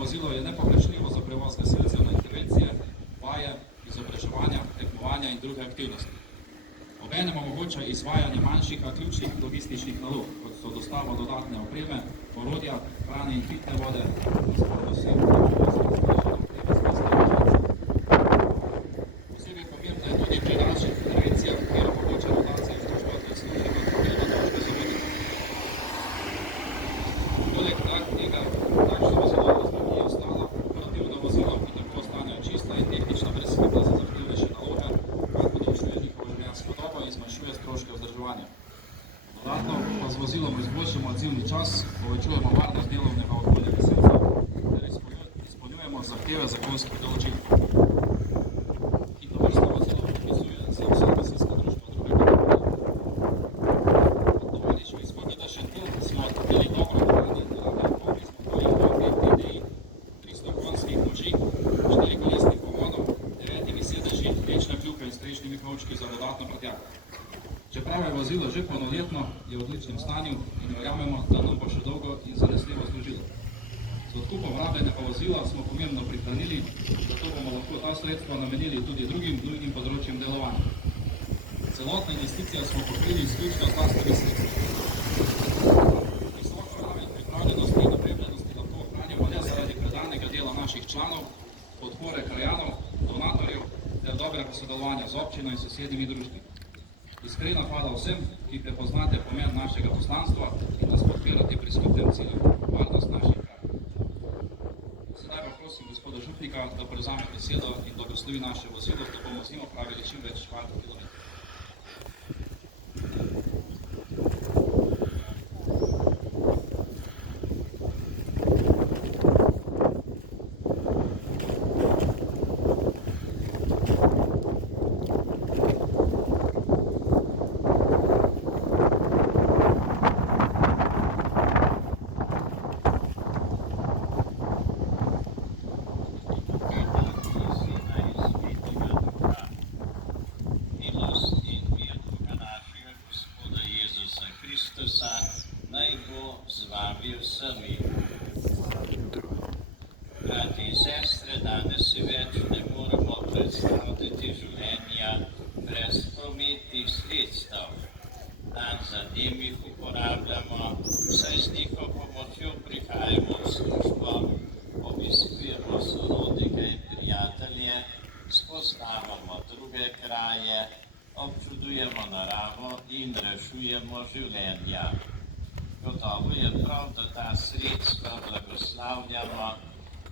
vozilo je nepogrešljivo za prevoz gasilcev na intervencije, vaje, izobraževanja, tekmovanja in druge aktivnosti. Obenem omogoča izvajanje manjših, a ključnih logističnih nalog, kot so dostava dodatne opreme, orodja, hrane in pitne vode, transport oseb, posebej pomembno je tudi pri daljših intervencijah, kjer omogoča rotacijo službe službe kot pravilno točko za voditi. Poleg tega, takšno vozilo razbremenjuje ostala operativna vozila, ki tako ostanejo čista in tehnično brezhibna za zahtevnejše naloge, kar podaljšuje njihovo življenjsko dobo in zmanjšuje stroške vzdrževanja. Dodatno pa z vozilom izboljšamo odzivni čas, povečujemo varnost delovnega okolja gasilcev ter izpolnjujemo zahteve zakonskih določil. In tovrstno vozilo predpisuje za vsa gasilska društva druge kategorije. Od Tovarišev iz PGD Šentjur smo odkupili dobro ohranjen raven kombi z motorjem 2.5 TDI, 300 konjskih moči, 4-kolesnih pogonov, 9 sedeži, večne kljuke in strešnimi kovčki za dodatno prtljago. Čeprav je vozilo že polnoletno, je v odličnem stanju in verjamemo, da nam bo še dolgo in zanesljivo služilo. Z odkupom rabljenega vozila smo pomembno prihranili, zato bomo lahko ta sredstva namenili tudi drugim nujnim področjem delovanja. Celotna investicija smo pokrili izključno z lastnimi sredstvi. Visoko raven pripravljenosti in opremljenosti lahko ohranjamo ne zaradi predanega dela naših članov, podpore krajanov, donatorjev ter dobrega sodelovanja z občino in sosednjimi društvi. Iskrena hvala vsem, ki prepoznate pomen našega poslanstva in nas podpirate pri skupnem cilju, varnost naših krajev. Sedaj pa prosim gospoda župnika, da prevzame besedo in blagoslovi naše vozilo, da bomo z njim opravili čim več varnih kilometrov. Naj bo z vami vsemi. Brati in sestre, danes si več ne moremo predstavljati življenja brez prometnih sredstev. Dan za dnem jih uporabljamo, saj z njihovo pomočjo prihajamo v službo, obiskujemo sorodnike in prijatelje, spoznavamo druge kraje, občudujemo naravo in rešujemo življenja. Gotovo je prav, da ta sredstva blagoslavljamo,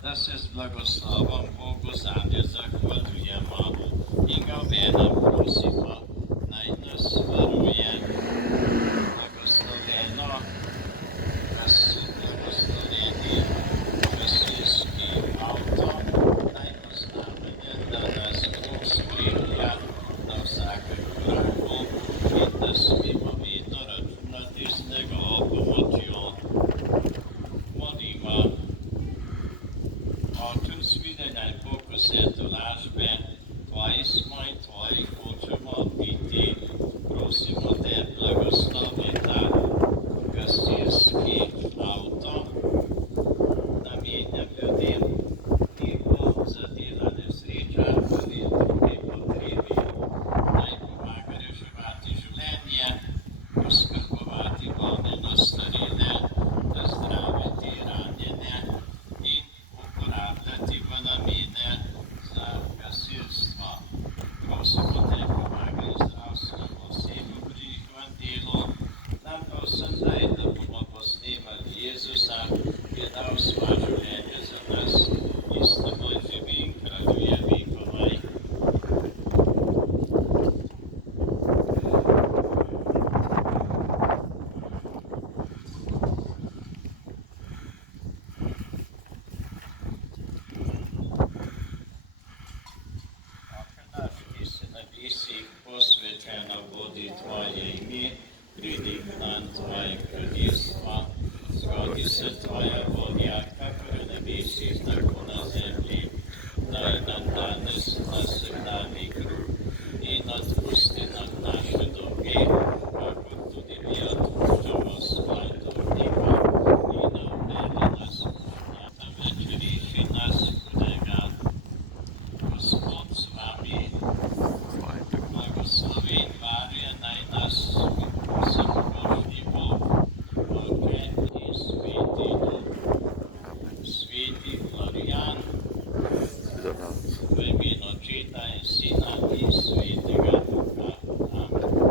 da se z blagoslovom Bogu zanje zahvaljujemo in ga obenem prosimo, naj nas varuje. Blagosloveni gasilski avto, naj nas znamenje, da nas Bog spremlja na vsakem koraku in da smemo vedno računati z njegovo pomočjo. Molimo. Oče svidej, naj Bog vse tolažbe, tvoji smo in tvoji hočemo biti. Prosimo te, blagoslovi ta gasilski avto, namenjam ljudem, ki bo zadela nesreča ali druge potrebi. Naj pomaga reševati življenje, oskrbovati bolne nastarile, zdraviti ranjene in uporabljati v namene za gasilstvo. Prosimo te, pomagaj zdravstvenemu osebju pri njihovem delu, nam pa vsem daj, da bomo posnemali Jezusa, ki je dal svoje življenje za nas in s teboj živi in kraljuje vekomaj. Posvečeno bodi tvoje ime, pridi k nam tvoje kraljestvo, zgodi se tvoja volja, kakor v nebesih, tako na zemlji. Daj nam danes vsakdanji kruh in odpusti nam naše dolge, kakor tudi mi odpuščamo svojim dolžnikom, in ne uvedi nas v kušnjo, temveč reši V imenu Očeta in Sina in Svetega Duha. Amen.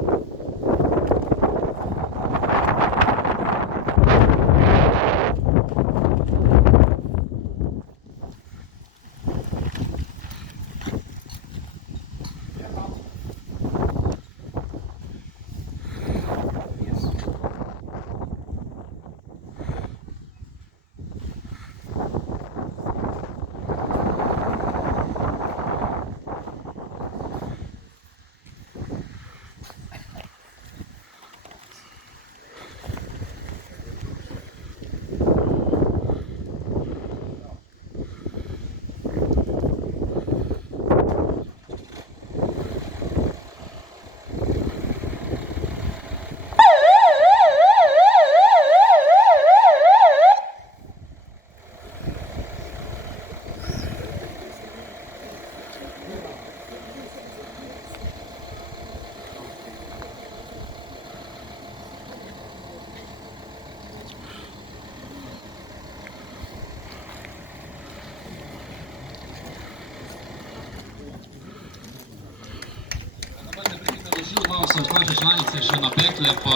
Malo se ostače članice še na pekle, pa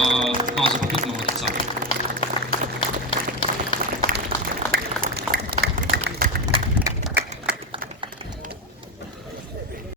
malo započutno od oca.